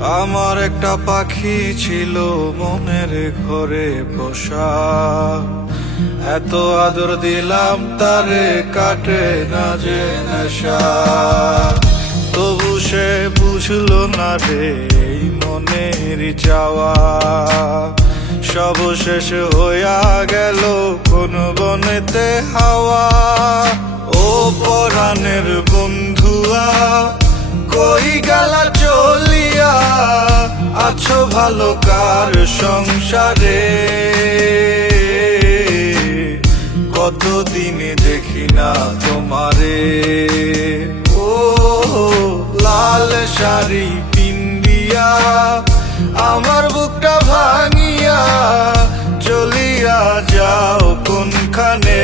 আমার একটা পাখি ছিল মনের ঘরে পোষা, এত আদর দিলাম তারে কাটে না যে নেশা। তবু সে বুঝলো না রে এই মনের চাওয়া, সব শেষ হইয়া গেল কোন বনেতে হাওয়া। ও পরাণের বন্ধুয়া কই গেলা চলিয়া, আছো ভালো কার সংসারে? কতদিন দেখি না তোমারে। ও লাল শাড়ি পিন্দিয়া আমার বুকটা ভাঙিয়া চলিয়া যাও কোনখানে?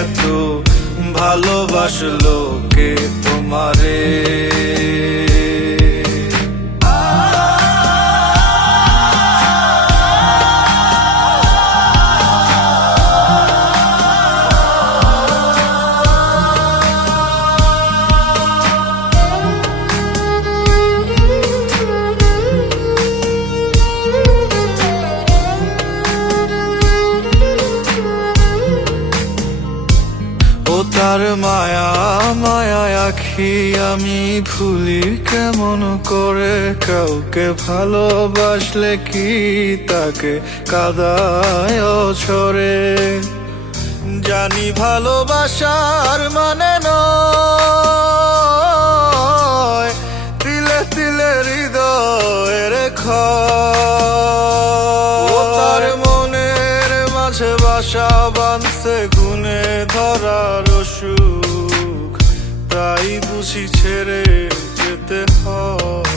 এত ভালোবাসলো কে তোমারে? ও তার মায়া মায়া আখি আমি ভুলি কেমন করে? কাউকে ভালোবাসলে কি তাকে কাদায় ছড়ে? জানি ভালোবাসার মানে নয় তিলে তিলে হৃদয়ের ক্ষয়। ও তার মনের মাঝে বাসা বাঁধছে গুনে ধরার সুখ, তাই বুঝি ছেড়ে যেতে হয়।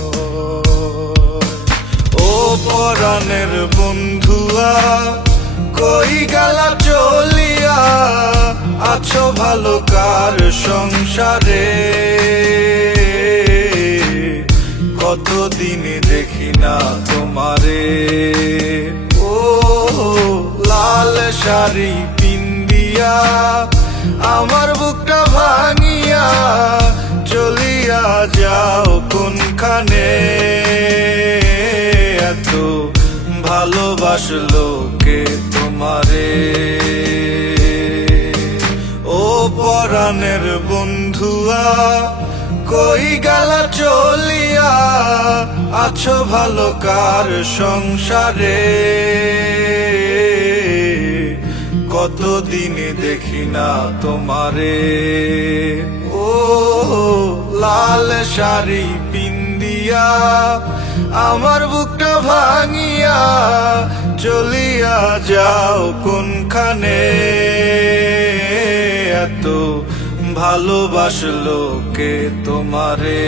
ও পরাণের বন্ধুয়া কই গেলা চলিয়া, আছো ভালো কার সংসারে? কতদিন দেখি না তোমারে। ও লাল শাড়ি পিন্দিয়া আমার বুকটা ভাঙিয়া চলিয়া যাও কোনখানে? এত ভালোবাসলো কে তোমারে? ও পরাণের বন্ধুয়া কই গেলা চলিয়া, আছো ভালো কার সংসারে? কতদিন দেখি না তোমারে। ও লাল শাড়ি পিন্দিয়া আমার বুকটা ভাঙিয়া চলিয়া যাও কোনখানে? এত ভালোবাসলো কে তোমারে?